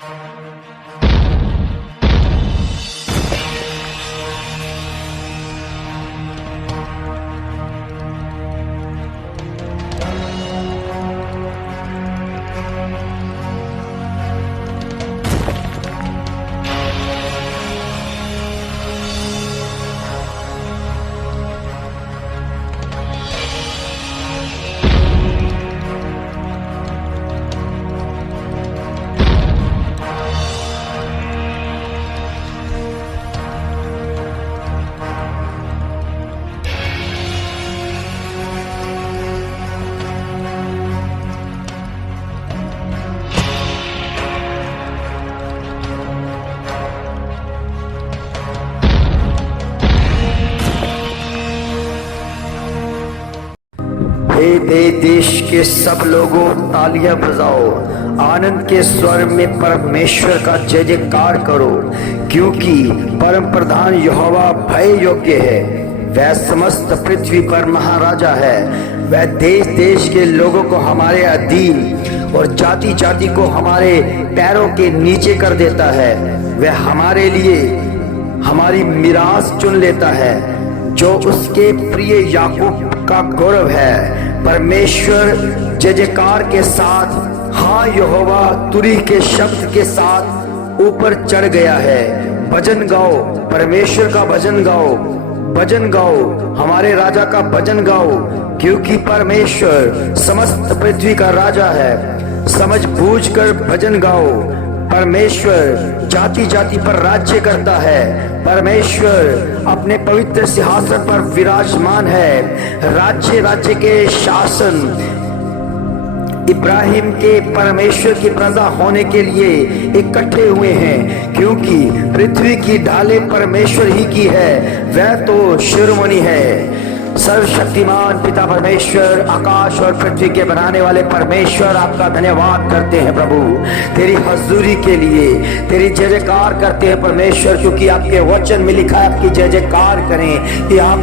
हे देश के सब लोगों, तालियां बजाओ, आनंद के स्वर में परमेश्वर का जय जयकार करो, क्योंकि परम प्रधान यहोवा भय योग्य है। वह समस्त पृथ्वी पर महाराजा है। वह देश देश के लोगों को हमारे अधीन और जाति जाति को हमारे पैरों के नीचे कर देता है। वह हमारे लिए हमारी मिरास चुन लेता है, जो उसके प्रिय याकूब का गौरव है। परमेश्वर जय जयकार के साथ, हाँ यहोवा तुरी के शब्द के साथ ऊपर चढ़ गया है। भजन गाओ, परमेश्वर का भजन गाओ, भजन गाओ, हमारे राजा का भजन गाओ, क्योंकि परमेश्वर समस्त पृथ्वी का राजा है। समझ बूझ कर भजन गाओ। परमेश्वर जाति जाति पर राज्य करता है। परमेश्वर अपने पवित्र सिंहासन पर विराजमान है। राज्य राज्य के शासन इब्राहिम के परमेश्वर की प्रजा होने के लिए इकट्ठे हुए हैं, क्योंकि पृथ्वी की ढालें परमेश्वर ही की है। वह तो शिरोमणि है। सर्वशक्तिमान पिता परमेश्वर, आकाश और पृथ्वी के बनाने वाले परमेश्वर, आपका धन्यवाद करते हैं प्रभु, तेरी हजूरी के लिए तेरी जय जयकार करते हैं परमेश्वर, क्योंकि आपके वचन में लिखा है आपकी जय जयकार करें कि आप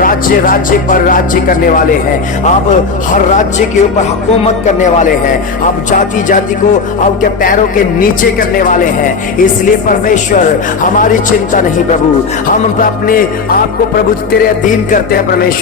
राज्य राज्य पर राज्य करने वाले हैं। आप हर राज्य के ऊपर हुकूमत करने वाले हैं। आप जाति जाति को आपके पैरों के नीचे करने वाले हैं। इसलिए परमेश्वर हमारी चिंता नहीं प्रभु, हम अपने आप को प्रभु तेरे अधीन करते हैं परमेश्वर।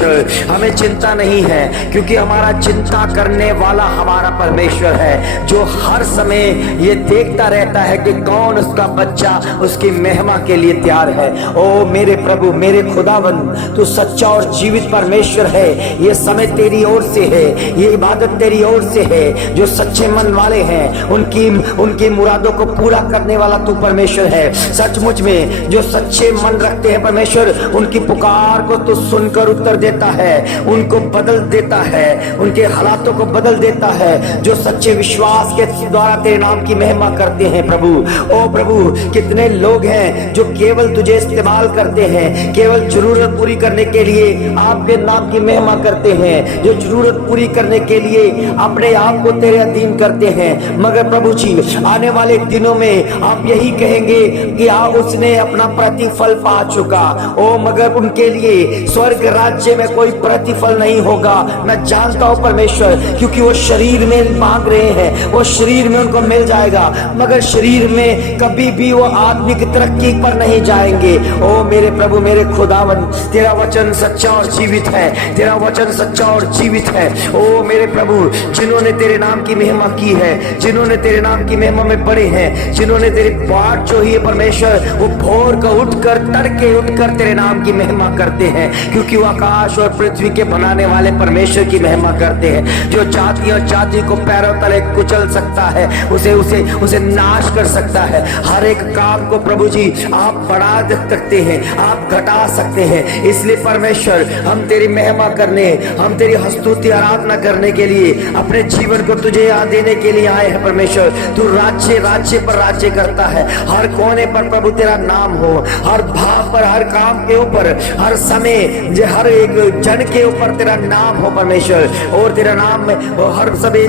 हमें चिंता नहीं है, क्योंकि हमारा चिंता करने वाला हमारा परमेश्वर है, जो हर समय ये देखता रहता है कि कौन उसका बच्चा उसकी महिमा के लिए तैयार है। ओ मेरे प्रभु, मेरे खुदावंद, तू सच्चा और जीवित परमेश्वर है। ये समय तेरी ओर से है, ये इबादत तेरी ओर से है। जो सच्चे मन वाले हैं उनकी मुरादों को पूरा करने वाला तू परमेश्वर है। सचमुच में जो सच्चे मन रखते हैं परमेश्वर, उनकी पुकार को तू सुनकर उत्तर देता है, उनको बदल देता है, उनके हालातों को बदल देता है। जो सच्चे विश्वास के द्वारा तेरे नाम की महिमा करते हैं प्रभु। ओ प्रभु, कितने लोग हैं जो केवल तुझे इस्तेमाल करते हैं, केवल जरूरत पूरी करने के लिए आपके नाम की महिमा करते हैं, जो जरूरत पूरी करने के लिए अपने आप को तेरे अधीन करते हैं। मगर प्रभु जी, आने वाले दिनों में आप यही कहेंगे कि उसने अपना प्रतिफल पा चुका। ओ मगर उनके लिए स्वर्ग राज्य में कोई प्रतिफल नहीं होगा। मैं जानता हूं परमेश्वर, क्योंकि वो शरीर में मांग रहे हैं, वो शरीर में उनको मिल जाएगा, मगर शरीर में कभी भी वो आत्मिक तरक्की पर नहीं जाएंगे। ओ मेरे प्रभु, मेरे खुदावंद, तेरा वचन सच्चा और जीवित है, तेरा वचन सच्चा और जीवित है। ओ मेरे प्रभु, जिन्होंने तेरे नाम की महिमा की है, जिन्होंने तेरे नाम की महिमा में बड़े हैं, जिन्होंने तेरी बाट जो ही है परमेश्वर, वो भोर को उठकर, तड़के उठकर तेरे नाम की महिमा करते हैं, क्योंकि वो आकाश और पृथ्वी के बनाने वाले परमेश्वर की महिमा करते हैं। जो जाति और जाति को पैरों तले कुचल सकता है, उसे नाश कर सकता है। हर एक काम को प्रभु जी आप बढ़ा सकते हैं, आप घटा सकते हैं। इसलिए परमेश्वर, हम तेरी महिमा करने, हम तेरी स्तुति आराधना करने के लिए अपने जीवन को तुझे याद देने के लिए आए हैं परमेश्वर। तू राज्य राज्य पर राज्य करता है। हर कोने पर प्रभु तेरा नाम हो, हर भाव पर, हर काम के ऊपर, हर समय, हर एक जन के ऊपर तेरा नाम हो परमेश्वर। और तेरा नाम में हर समय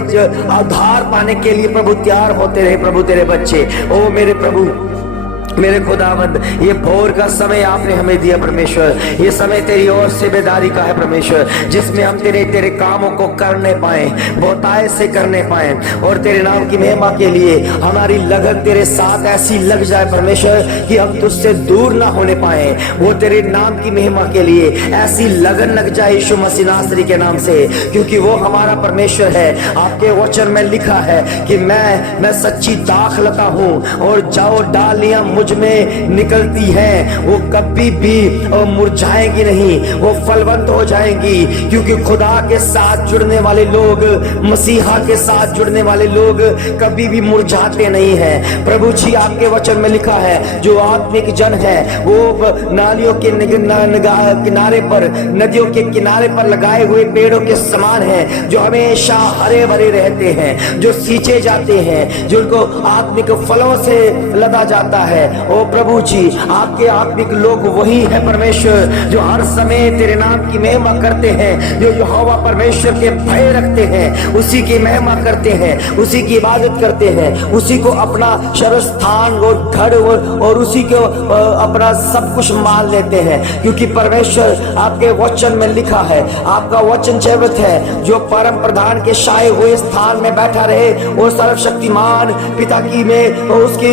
आधार पाने के लिए प्रभु तैयार होते रहे प्रभु तेरे बच्चे। ओ मेरे प्रभु, मेरे खुदावंद, ये भोर का समय आपने हमें दिया परमेश्वर। ये समय तेरी ओर से बेदारी का है परमेश्वर, जिसमें हम तेरे कामों को करने पाए, बहुतायत से करने पाए, और तेरे नाम की महिमा के लिए हमारी लगन तेरे साथ ऐसी लग जाए परमेश्वर कि हम तुझसे दूर ना होने पाए। वो तेरे नाम की महिमा के लिए ऐसी लगन लग जाए यीशु मसीह नासरी के नाम से, क्योंकि वो हमारा परमेश्वर है। आपके वचन में लिखा है कि मैं सच्ची दाखलता हूँ, और जाओ डालियां मुझ में निकलती हैं, वो कभी भी मुरझाएंगी नहीं, वो फलवंत हो जाएंगी, क्योंकि खुदा के साथ जुड़ने वाले लोग, मसीहा के साथ जुड़ने वाले लोग कभी भी मुरझाते नहीं हैं। प्रभु जी, आपके वचन में लिखा है जो आत्मिक जन है वो नालियों के किनारे पर, नदियों के किनारे पर लगाए हुए पेड़ों के समान है, जो हमेशा हरे भरे रहते हैं, जो सींचे जाते हैं, जिनको आत्मिक फलों से लदा जाता है। ओ प्रभु जी, आपके आत्मिक लोग वही है परमेश्वर, जो हर समय तेरे नाम की महिमा करते हैं, जो यहोवा परमेश्वर के भय रखते हैं, उसी की महिमा करते हैं, उसी की इबादत करते हैं, उसी को अपना शरणस्थान और घर और उसी को अपना सब कुछ मान लेते हैं, क्योंकि परमेश्वर आपके वचन में लिखा है, आपका वचन जीवित है, जो परम प्रधान के छाए हुए स्थान में बैठा रहे और सर्वशक्तिमान पिता की में उसकी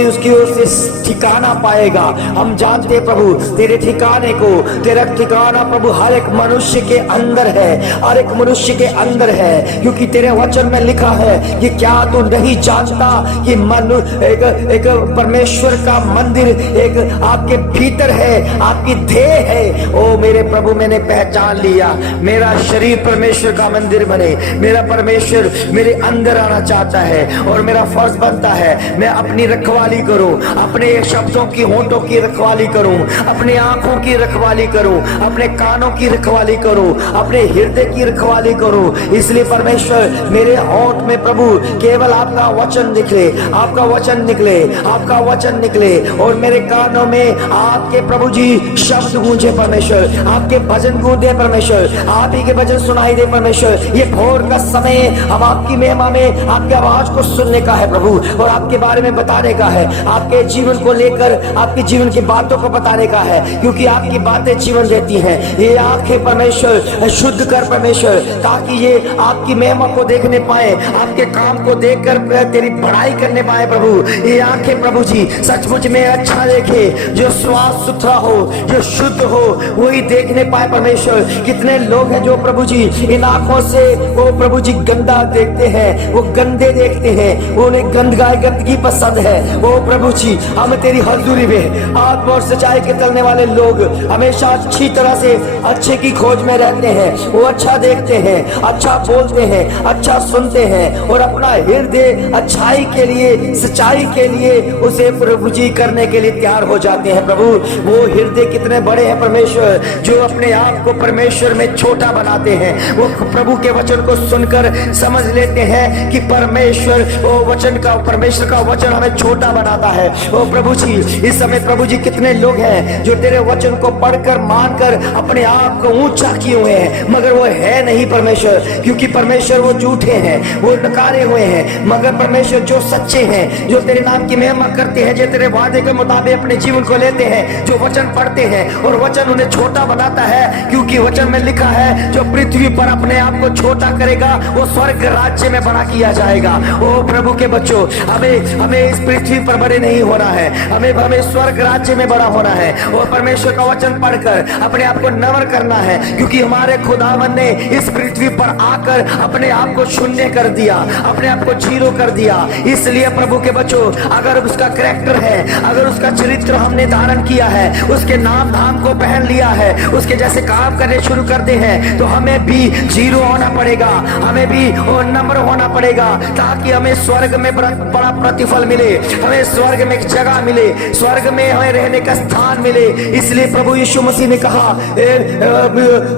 ठिकाना पाएगा। हम जानते प्रभु तेरे ठिकाने को, तेरा ठिकाना प्रभु हर एक मनुष्य के अंदर है, हर एक मनुष्य के अंदर है, क्योंकि तेरे वचन में लिखा है कि क्या तू नहीं जानता कि एक परमेश्वर का मंदिर एक आपके भीतर है, आपकी देह है। ओ मेरे प्रभु, मैंने पहचान लिया, मेरा शरीर परमेश्वर का मंदिर बने, मेरा परमेश्वर मेरे अंदर आना चाहता है, और मेरा फर्ज बनता है मैं अपनी रखवाली करूं, अपने शब्दों की, होंठों की रखवाली करूं, अपने आंखों की रखवाली करूं, अपने कानों की रखवाली करूं, अपने हृदय की रखवाली करूं। इसलिए परमेश्वर मेरे होंठ में प्रभु केवल आपका वचन निकले, आपका वचन निकले, आपका वचन निकले, और मेरे कानों में आपके प्रभु जी शब्द गूंजे परमेश्वर, आपके भजन गूंजे परमेश्वर, आप ही के भजन सुनाई दे परमेश्वर। ये भोर का समय हम आपकी महिमा में आपकी आवाज को सुनने का है प्रभु, और आपके बारे में बताने का है, आपके जीवन को लेकर आपके जीवन की बातों को बताने का है, क्योंकि आपकी बातें जीवन देती हैं। ये आंखें परमेश्वर शुद्ध कर परमेश्वर, ताकि ये आपकी महिमा को देखने पाए, आपके काम को देखकर तेरी बड़ाई करने पाए प्रभु। ये आंखें प्रभु जी सचमुच में अच्छा देखे, जो स्वास्थ्य सुथरा हो, जो शुद्ध हो, वही देखने पाए परमेश्वर। कितने लोग हैं जो प्रभु जी इन आंखों से वो प्रभु जी गंदा देखते हैं, वो गंदे देखते हैं, उन्हें गंदगी पसंद है। वो प्रभु जी, हम तेरी हजूरी में आत्मा और सच्चाई के चलने वाले लोग हमेशा अच्छी तरह से अच्छे की खोज में रहते हैं। वो अच्छा देखते हैं, अच्छा बोलते हैं, अच्छा सुनते हैं, और अपना हृदय अच्छाई के लिए, सच्चाई के लिए उसे प्रभु जी करने के लिए तैयार हो जाते हैं प्रभु। वो हृदय कितने बड़े हैं परमेश्वर, जो अपने आप को परमेश्वर में छोटा बनाते हैं। वो प्रभु के वचन को सुनकर समझ लेते हैं कि परमेश्वर वो वचन का, परमेश्वर का वचन हमें छोटा बनाता है। ओ प्रभु जी, इस समय प्रभु जी कितने लोग हैं जो तेरे वचन को पढ़कर मानकर अपने आप को ऊंचा किए हुए हैं, मगर वो है नहीं परमेश्वर, क्योंकि परमेश्वर वो झूठे हैं, वो नकारे हुए हैं। मगर परमेश्वर जो सच्चे हैं, जो तेरे नाम की महिमा करते हैं, जो तेरे वादे के मुताबिक अपने जीवन को लेते हैं, जो वचन पढ़ते हैं और वचन उन्हें छोटा बनाता है, क्योंकि वचन में लिखा है जो पृथ्वी पर अपने आप को छोटा करेगा वो स्वर्ग राज्य में बड़ा किया जाएगा। ओ प्रभु के बच्चों, हमें इस पृथ्वी पर बड़े नहीं होना है, हमें स्वर्ग राज्य में बड़ा होना है, और परमेश्वर का वचन पढ़कर अपने आप को नम्र करना है, क्योंकि हमारे खुदावन ने इस पृथ्वी पर आकर अपने आप को शून्य कर दिया, अपने आप को जीरो कर दिया। इसलिए प्रभु के बच्चों, अगर उसका कैरेक्टर है, अगर उसका चरित्र हमने धारण किया है, उसके नाम धाम को पहन लिया है, उसके जैसे काम करने शुरू करते हैं, तो हमें भी जीरो होना पड़ेगा, हमें भी नम्र होना पड़ेगा, ताकि हमें स्वर्ग में बड़ा प्रतिफल मिले, हमें स्वर्ग में एक जगह मिले, स्वर्ग में हमें रहने का स्थान मिले। इसलिए प्रभु यीशु मसीह ने कहा,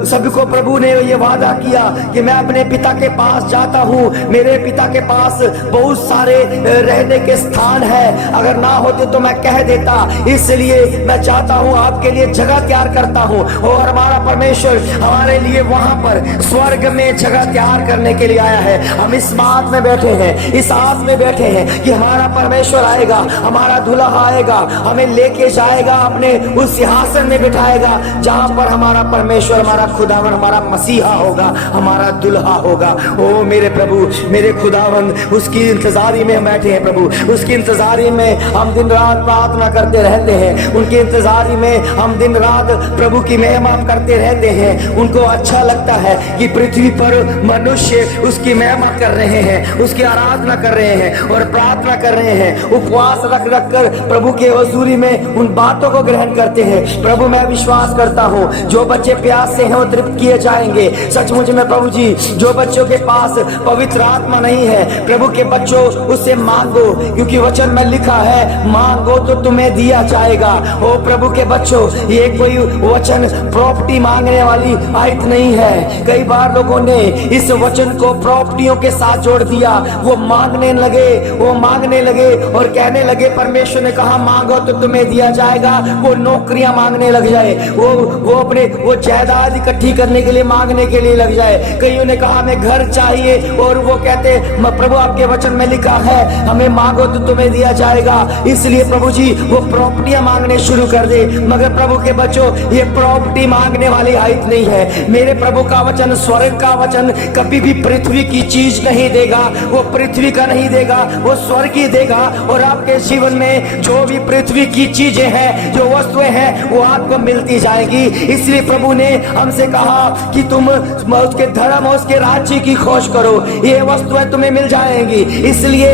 सभी को प्रभु ने ये वादा किया कि मैं अपने पिता के पास जाता हूँ, मेरे पिता के पास बहुत सारे रहने के स्थान है, अगर ना होते तो मैं कह देता। इसलिए मैं चाहता हूँ आपके लिए जगह तैयार करता हूँ, और हमारा परमेश्वर हमारे लिए वहां पर स्वर्ग में जगह तैयार करने के लिए आया है। हम इस बात में बैठे हैं, इस आस में बैठे हैं कि हमारा परमेश्वर आएगा, हमारा दूल्हा उठाएगा, हमें लेके जाएगा, अपने उस सिंहासन में बिठाएगा जहां पर हमारा परमेश्वर, हमारा खुदावन, हमारा मसीहा होगा, हमारा दुल्हा होगा। ओ मेरे प्रभु, मेरे खुदावन, उसकी इंतजारी में हम बैठे हैं प्रभु, उसकी इंतजारी में हम दिन रात प्रार्थना करते रहते हैं, उनकी इंतजारी में हम दिन रात प्रभु की महिमा करते रहते हैं। उनको अच्छा लगता है कि पृथ्वी पर मनुष्य उसकी महिमा कर रहे हैं, उसकी आराधना कर रहे हैं और प्रार्थना कर रहे हैं, उपवास रख रख कर प्रभु के हजूरी में उन बातों को ग्रहण करते हैं। प्रभु मैं विश्वास करता हूँ जो बच्चे प्यास से हैं वो तृप्त किए जाएंगे। सचमुच में प्रभु जी, जो बच्चों के पास पवित्र आत्मा नहीं है, प्रभु के बच्चों उससे मांगो, क्योंकि वचन में लिखा है मांगो तो तुम्हें दिया जाएगा। ओ प्रभु के बच्चों, ये कोई वचन प्रॉपर्टी मांगने वाली आयत नहीं है। कई बार लोगों ने इस वचन को प्रॉपर्टियों के साथ जोड़ दिया, वो मांगने लगे और कहने लगे परमेश्वर ने कहा मांगो तो तुम्हें दिया जाएगा। वो नौकरियां मांगने लग जाए, वो अपने वो जायदाद इकट्ठी करने के लिए मांगने के लिए लग जाए। कईयों ने कहा हमें घर चाहिए और वो कहते प्रभु आपके वचन में लिखा है हमें मांगो तो तुम्हें दिया जाएगा, इसलिए प्रभु जी वो प्रॉपर्टियां मांगने शुरू कर दे। मगर प्रभु के बच्चों, ये प्रॉपर्टी मांगने वाली आयत नहीं है। मेरे प्रभु का वचन, स्वर्ग का वचन कभी भी पृथ्वी की चीज नहीं देगा, वो पृथ्वी का नहीं देगा, वो स्वर्ग ही देगा। और आपके जीवन में जो भी पृथ्वी की चीजें हैं, जो वस्तुएं हैं, वो आपको मिलती जाएगी। इसलिए प्रभु ने हमसे कहा कि तुम उसके धर्म और उसके राज्य की खोज करो, ये वस्तुएं तुम्हें मिल जाएंगी। इसलिए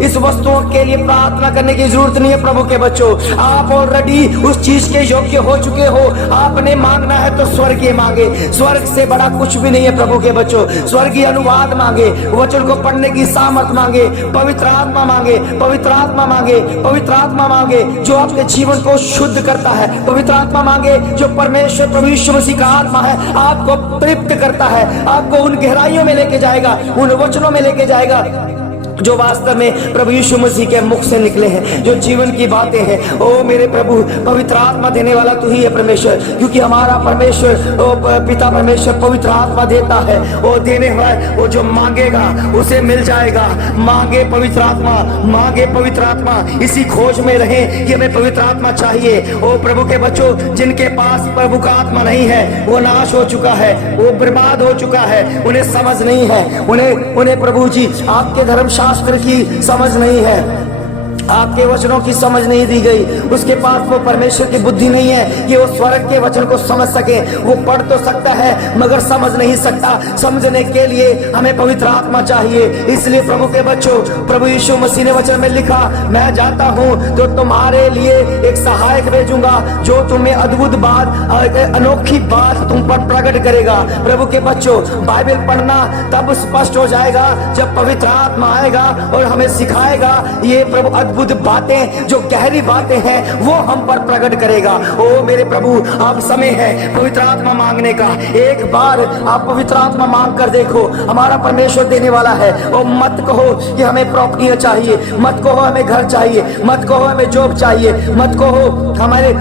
इस वस्तुओं के लिए प्रार्थना करने की जरूरत नहीं है। प्रभु के बच्चों, आप ऑलरेडी उस चीज के योग्य हो चुके हो। आपने मांगना है तो स्वर्गीय मांगे, स्वर्ग से बड़ा कुछ भी नहीं है। प्रभु के बच्चों, स्वर्गीय अनुवाद मांगे, वचन को पढ़ने की सामर्थ मांगे, पवित्र आत्मा मांगे, पवित्र आत्मा मांगे, पवित्र आत्मा मांगे जो आपके जीवन को शुद्ध करता है। पवित्र आत्मा मांगे जो परमेश्वर प्रभु यीशु मसीह का आत्मा है, आपको तृप्त करता है, आपको उन गहराइयों में लेके जाएगा, उन वचनों में लेके जाएगा जो वास्तव में प्रभु यीशु मसीह के मुख से निकले हैं, जो जीवन की बातें हैं। ओ मेरे प्रभु, पवित्र आत्मा देने वाला तू ही है परमेश्वर, क्योंकि हमारा परमेश्वर पिता परमेश्वर पवित्र आत्मा देता है। वो देने वाला, वो जो मांगेगा उसे मिल जाएगा। मांगे पवित्र आत्मा, मांगे पवित्र आत्मा। इसी खोज में रहे कि हमें पवित्र आत्मा चाहिए। ओ प्रभु के बच्चों, जिनके पास प्रभु का आत्मा नहीं है वो नाश हो चुका है, वो बर्बाद हो चुका है, उन्हें समझ नहीं है, उन्हें प्रभु जी आपके धर्म शास्त्र की समझ नहीं है, आपके वचनों की समझ नहीं दी गई। उसके पास वो परमेश्वर की बुद्धि नहीं है कि वो स्वर्ग के वचन को समझ सके। वो पढ़ तो सकता है मगर समझ नहीं सकता। समझने के लिए हमें पवित्र आत्मा चाहिए। इसलिए प्रभु के बच्चों, प्रभु यीशु मसीह ने वचन में लिखा, मैं जाता हूं तो तुम्हारे लिए एक सहायक भेजूंगा जो तुम्हें अद्भुत बात, अनोखी बात तुम पर प्रकट करेगा। प्रभु के बच्चों, बाइबल पढ़ना तब स्पष्ट हो जाएगा जब पवित्र आत्मा आएगा और हमें सिखाएगा ये प्रभु अद्भुत बातें, जो गहरी बातें हैं वो हम पर प्रकट करेगा। ओ मेरे प्रभु, आप समय है पवित्र आत्मा मांगने का। एक बार आप पवित्र आत्मा मांग कर देखो, हमारा परमेश्वर देने वाला है। और मत कहो कि हमें प्रॉपर्टियां चाहिए, मत कहो हमें घर चाहिए, मत कहो हमें जॉब चाहिए, मत कहो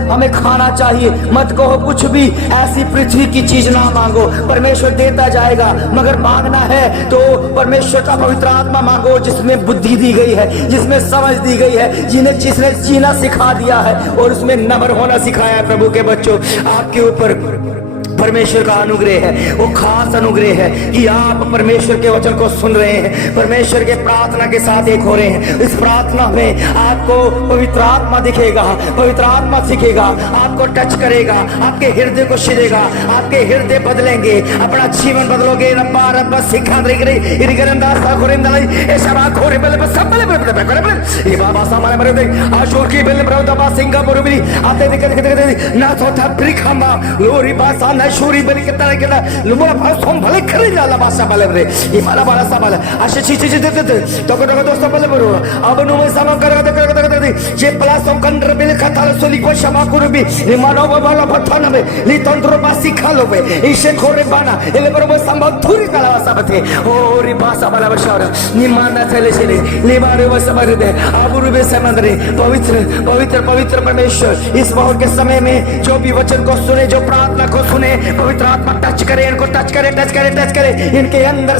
हमें खाना चाहिए, मत कहो कुछ भी ऐसी पृथ्वी की चीज ना मांगो। परमेश्वर देता जाएगा, मगर मांगना है तो परमेश्वर का पवित्र आत्मा मांगो जिसमें बुद्धि दी गई है, जिसमें समझ दी गई है, जिसने जीना सिखा दिया है और उसमें नम्र होना सिखाया है। प्रभु के बच्चों, आपके ऊपर परमेश्वर का अनुग्रह है, वो खास अनुग्रह है कि आप परमेश्वर के वचन को सुन रहे हैं, परमेश्वर के प्रार्थना के साथ एक हो रहे हैं। इस प्रार्थना में आपको पवित्र आत्मा दिखेगा, पवित्र आत्मा सीखेगा, आपको टच करेगा, आपके हृदय को छिदेगा, आपके हृदय बदलेंगे, अपना जीवन बदलोगे। रब्बा रब्बा सिखा देगे इरगरंदा साखोरिंदा ऐसा खोरे बल बस सब बल ये बाबा सामाने मरे दे आशोर की बल ब्रदबा सिंगापुर भी आते दिक्कत ना सोता प्रिखमा लोरी बासा ना शोरी बली के तरह के लुबा भास हम भले खरी जाला बासा बले रे ये माला बाला सा बाला आशे चीज तो को दोस्त बले बरो अब नु में सम कर जे प्लस हम कंडर बिल खताल सोली को क्षमा करबी ये मानो बाला पथन में ली तंत्र बासी खालो बे इसे खोरे बाना एले बरो संभव थुरी कला बासा बथे ओ री बासा बाला बशार नि माना चले चले ले बारे बस मर दे आबुरु बे समंदरे पवित्र पवित्र पवित्र परमेश्वर इस बहुत के समय में जो भी वचन को सुने, जो प्रार्थना को सुने, पवित्र आत्मा टच करे, इनको टच करे, टच करे, टच करे। इनके अंदर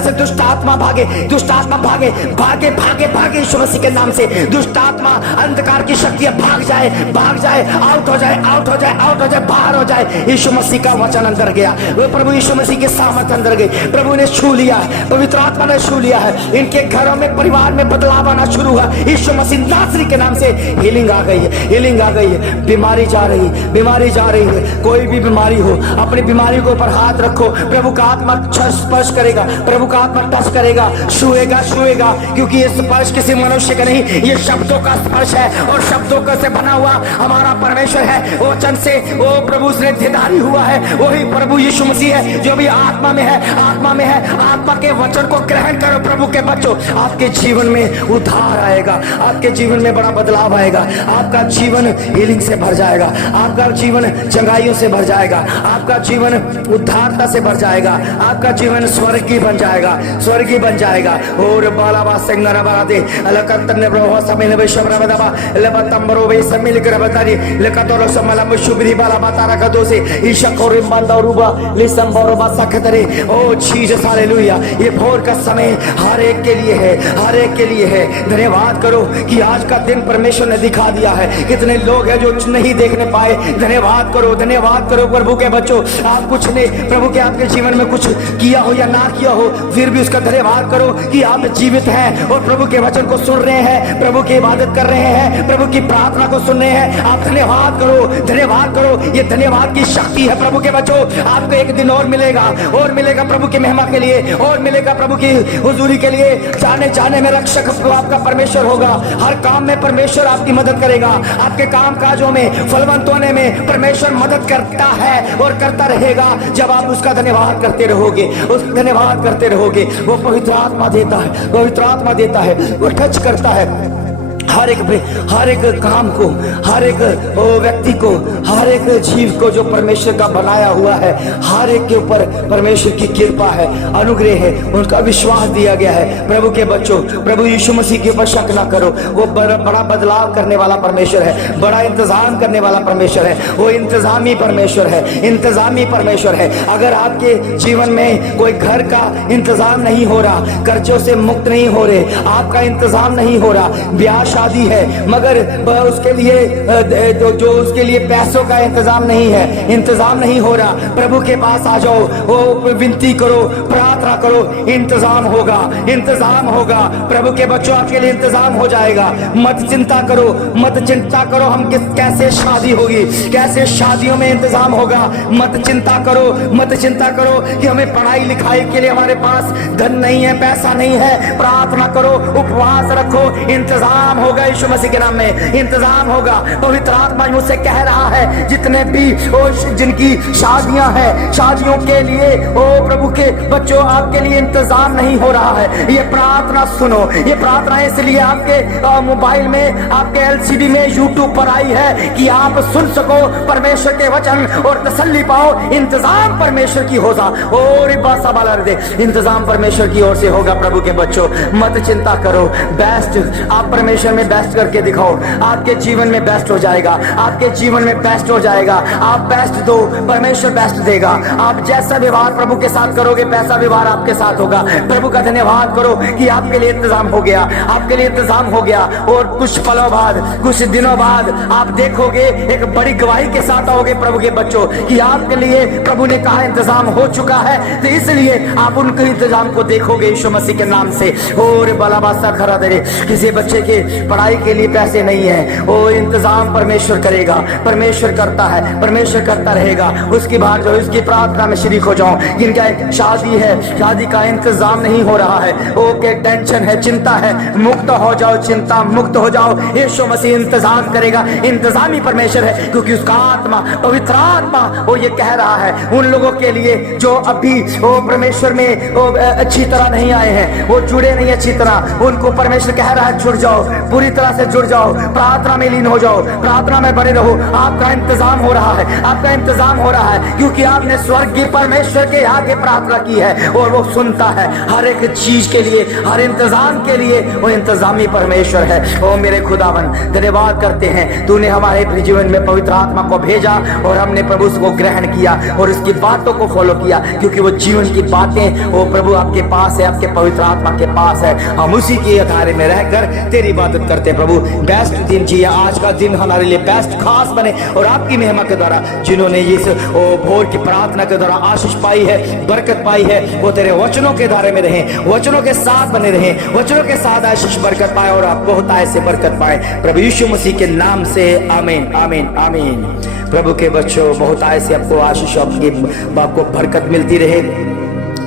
से दुष्ट आत्मा भागे, दुष्ट आत्मा भागे, भागे भागे भागे यीशु मसीह के नाम से दुष्ट आत्मा, अंधकार की शक्तियां भाग जाए, भाग जाए, आउट हो जाए, आउट हो जाए, आउट हो जाए, बाहर हो जाए। यीशु मसीह का वचन अंदर गया, वो प्रभु यीशु मसीह की सामर्थ अंदर गई, प्रभु ने छू लिया है, पवित्र आत्मा ने छू लिया है। इनके घरों में, परिवार में बदलाव आना शुरू हुआ। यीशु मसीह नासरी के नाम से हीलिंग आ गई है, हीलिंग आ गई है। बीमारी जा रही, बीमारी जा रही है। कोई भी बीमारी हो, अपनी बीमारी के ऊपर हाथ रखो, प्रभु का आत्मा स्पर्श करेगा, प्रभु का आत्मा टच करेगा, छुएगा, छुएगा, क्योंकि ये स्पर्श किसी मनुष्य का नहीं, ये शब्दों का स्पर्श है, और शब्दों का से बना हुआ हमारा परमेश्वर है। वचन से वो प्रभु से दीदारी हुआ है, वही प्रभु यीशु मसीह है जो भी आत्मा में है, आत्मा में है। आत्मा के वचन को ग्रहण करो प्रभु के बच्चों, आपके जीवन में उद्धार आएगा, आपके जीवन में बड़ा बदलाव आएगा, आपका जीवन हीलिंग से भर जाएगा, आपका जीवन चंगाइयों से भर जाएगा, आपका जीवन उद्धारता से भर जाएगा, आपका जीवन स्वर्गीय बन जाएगा, स्वर्गीय बन जाएगा। और बालाबा सिंगरा बादे अलकंतन ब्रह्म समिल विश्वब्रह्मदबा लबतंबरो वे समिल करबतारी लकतरो समलम शुभरी बालाबा तारकदोसे ईशकोरिम बंदरुबा लिसंबरोबा सकतरे। ओ जीसस हालेलुया। ये भोर का समय हर एक के लिए है, हर एक के लिए है। धन्यवाद करो कि आज का दिन परमेश्वर ने दिखा दिया है। कितने लोग हैं जो नहीं देखने पाए, धन्यवाद करो, धन्यवाद करो प्रभु के बच्चों। आप कुछ ने प्रभु के आपके जीवन में कुछ किया हो या ना किया हो, फिर भी उसका धन्यवाद करो कि आप जीवित हैं और प्रभु के वचन को सुन रहे हैं, प्रभु की इबादत कर रहे हैं, प्रभु की प्रार्थना को सुन रहे हैं। आप धन्यवाद करो, धन्यवाद करो। ये धन्यवाद की शक्ति है प्रभु के बच्चों। आपको एक दिन और मिलेगा, और मिलेगा प्रभु की महिमा के लिए, और मिलेगा प्रभु की हुजूरी के लिए। जाने जाने में रक्षक आपका परमेश्वर होगा, हर काम में परमेश्वर आपकी मदद करेगा, आपके काम काजों में फलवंत होने में परमेश्वर मदद करता है और करता रहेगा। जब आप उसका धन्यवाद करते रहोगे, उसका धन्यवाद करते रहोगे, वो पवित्र आत्मा देता है, पवित्र आत्मा देता है, वो टच करता है हर एक काम को, हर एक व्यक्ति को, हर एक जीव को जो परमेश्वर का बनाया हुआ है, हर एक के ऊपर परमेश्वर की कृपा है, अनुग्रह है, उनका विश्वास दिया गया है। प्रभु के बच्चों, प्रभु यीशु मसीह के ऊपर शक ना करो। वो बड़ा बदलाव करने वाला परमेश्वर है, बड़ा इंतजाम करने वाला परमेश्वर है, वो इंतजामी परमेश्वर है, इंतजामी परमेश्वर है। अगर आपके जीवन में कोई घर का इंतजाम नहीं हो रहा, कर्जों से मुक्त नहीं हो रहे, आपका इंतजाम नहीं हो रहा, ब्याह शादी है मगर उसके लिए जो उसके लिए पैसों का इंतजाम नहीं है, इंतजाम नहीं हो रहा, प्रभु के पास आ जाओ, वो विनती करो, प्रार्थना करो, इंतजाम होगा, इंतजाम होगा। प्रभु के बच्चों, आपके लिए इंतजाम हो जाएगा। मत चिंता करो, मत चिंता करो हम कैसे शादी होगी, कैसे शादियों में इंतजाम होगा। मत चिंता करो, मत चिंता करो कि हमें पढ़ाई लिखाई के लिए हमारे पास धन नहीं है, पैसा नहीं है। प्रार्थना करो, उपवास रखो, इंतजाम होगा यीशु मसीह के नाम में, इंतजाम होगा। पवित्र आत्मा मुझसे कह रहा है, जितने भी जिनकी शादियां हैं, शादियों के लिए ओ प्रभु के बच्चों, आपके लिए इंतजाम नहीं हो रहा है। ये प्रार्थना सुनो, ये प्रार्थना इसलिए आपके मोबाइल में, आपके एलसीडी में, यूट्यूब पर आई है कि आप सुन सको परमेश्वर के वचन और तसल्ली पाओ। इंतजाम परमेश्वर की होगा, और इंतजाम परमेश्वर की ओर से होगा। प्रभु के बच्चों, मत चिंता करो, बेस्ट आप परमेश्वर में बेस्ट करके दिखाओ, आपके जीवन में बेस्ट हो जाएगा, आपके जीवन में बेस्ट हो जाएगा। आप बेस्ट दो, परमेश्वर बेस्ट देगा। आप जैसा व्यवहार प्रभु के साथ करोगे, वैसा व्यवहार आपके साथ होगा। प्रभु का धन्यवाद करो कि आपके लिए इंतजाम हो गया, आपके लिए इंतजाम हो गया। और कुछ पलों बाद, कुछ दिनों बाद आप देखोगे, एक बड़ी गवाही के साथ आओगे प्रभु के बच्चों कि आपके लिए प्रभु ने कहा इंतजाम हो चुका है, तो इसलिए आप उनके इंतजाम को देखोगे यीशु मसीह के नाम से। और बलाबासा खरा दे, किसी बच्चे के पढ़ाई के लिए पैसे नहीं है, वो इंतजाम परमेश्वर करेगा, परमेश्वर करता है, परमेश्वर करता रहेगा। उसकी बात जो, उसकी प्रार्थना में शरीक हो जाओ। जिनका शादी है, शादी का इंतजाम नहीं हो रहा है, ओके, टेंशन है, चिंता है, मुक्त हो जाओ, चिंता मुक्त हो जाओ। यीशु मसीह इंतजाम करेगा, इंतजामी परमेश्वर है, क्योंकि उसका आत्मा, पवित्र आत्मा, वो ये कह रहा है उन लोगों के लिए जो अभी वो परमेश्वर में वो अच्छी तरह नहीं आए हैं, वो जुड़े नहीं अच्छी तरह, उनको परमेश्वर कह रहा है जुड़ जाओ, पूरी तरह से जुड़ जाओ, प्रार्थना में लीन हो जाओ, प्रार्थना में बने रहो। आपका इंतजाम हो रहा है, आपका इंतजाम हो रहा है, क्योंकि आपने स्वर्गीय परमेश्वर के आगे प्रार्थना की है और वो सुनता है हर एक चीज के लिए, हर इंतजाम के लिए वो इंतजामी परमेश्वर है। ओ मेरे खुदावन, धन्यवाद करते हैं, तूने हमारे जीवन में पवित्र आत्मा को भेजा और हमने प्रभु उसको ग्रहण किया और उसकी बातों को फॉलो किया, क्योंकि वो जीवन की बातें वो प्रभु आपके पास है, आपके पवित्र आत्मा के पास है। हम उसी के आधार में रहकर तेरी बात प्रार्थना करते हैं प्रभु बेस्ट दिन जिए, आज का दिन हमारे लिए बेस्ट खास बने और आपकी महिमा के द्वारा जिन्होंने इस भोर की प्रार्थना के द्वारा आशीष पाई है, बरकत पाई है, वो तेरे वचनों के धारे में रहें, वचनों के साथ बने रहें, वचनों के साथ आशीष बरकत पाए और आप बहुत ऐसे बरकत पाए प्रभु यीशु मसीह के नाम से आमीन आमीन आमीन। प्रभु के बच्चों बहुत ऐसे आपको आशीष आपके बाप को बरकत मिलती रहे।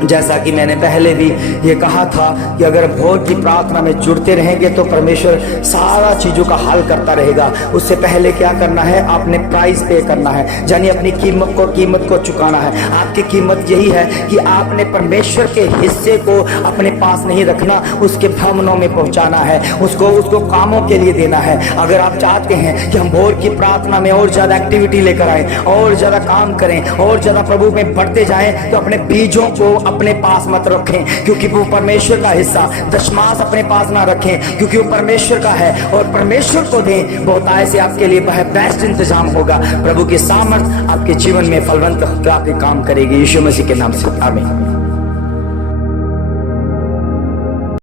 जैसा कि मैंने पहले भी ये कहा था कि अगर भोर की प्रार्थना में जुड़ते रहेंगे तो परमेश्वर सारा चीज़ों का हल करता रहेगा। उससे पहले क्या करना है, आपने प्राइस पे करना है, यानी अपनी कीमत को चुकाना है। आपकी कीमत यही है कि आपने परमेश्वर के हिस्से को अपने पास नहीं रखना, उसके भवनों में पहुंचाना है, उसको कामों के लिए देना है। अगर आप चाहते हैं कि हम भोर की प्रार्थना में और ज़्यादा एक्टिविटी लेकर आए, और ज़्यादा काम करें, और ज़्यादा प्रभु में बढ़ते जाएं, तो अपने बीजों को अपने पास मत रखें क्योंकि वो परमेश्वर का हिस्सा। दशमास अपने पास ना रखें क्योंकि वो परमेश्वर का है, और परमेश्वर को दें। बहुत ऐसे आपके लिए बेस्ट इंतजाम होगा। प्रभु की सामर्थ आपके जीवन में फलवंत आपके काम करेगी। यीशु मसीह के नाम से आमीन।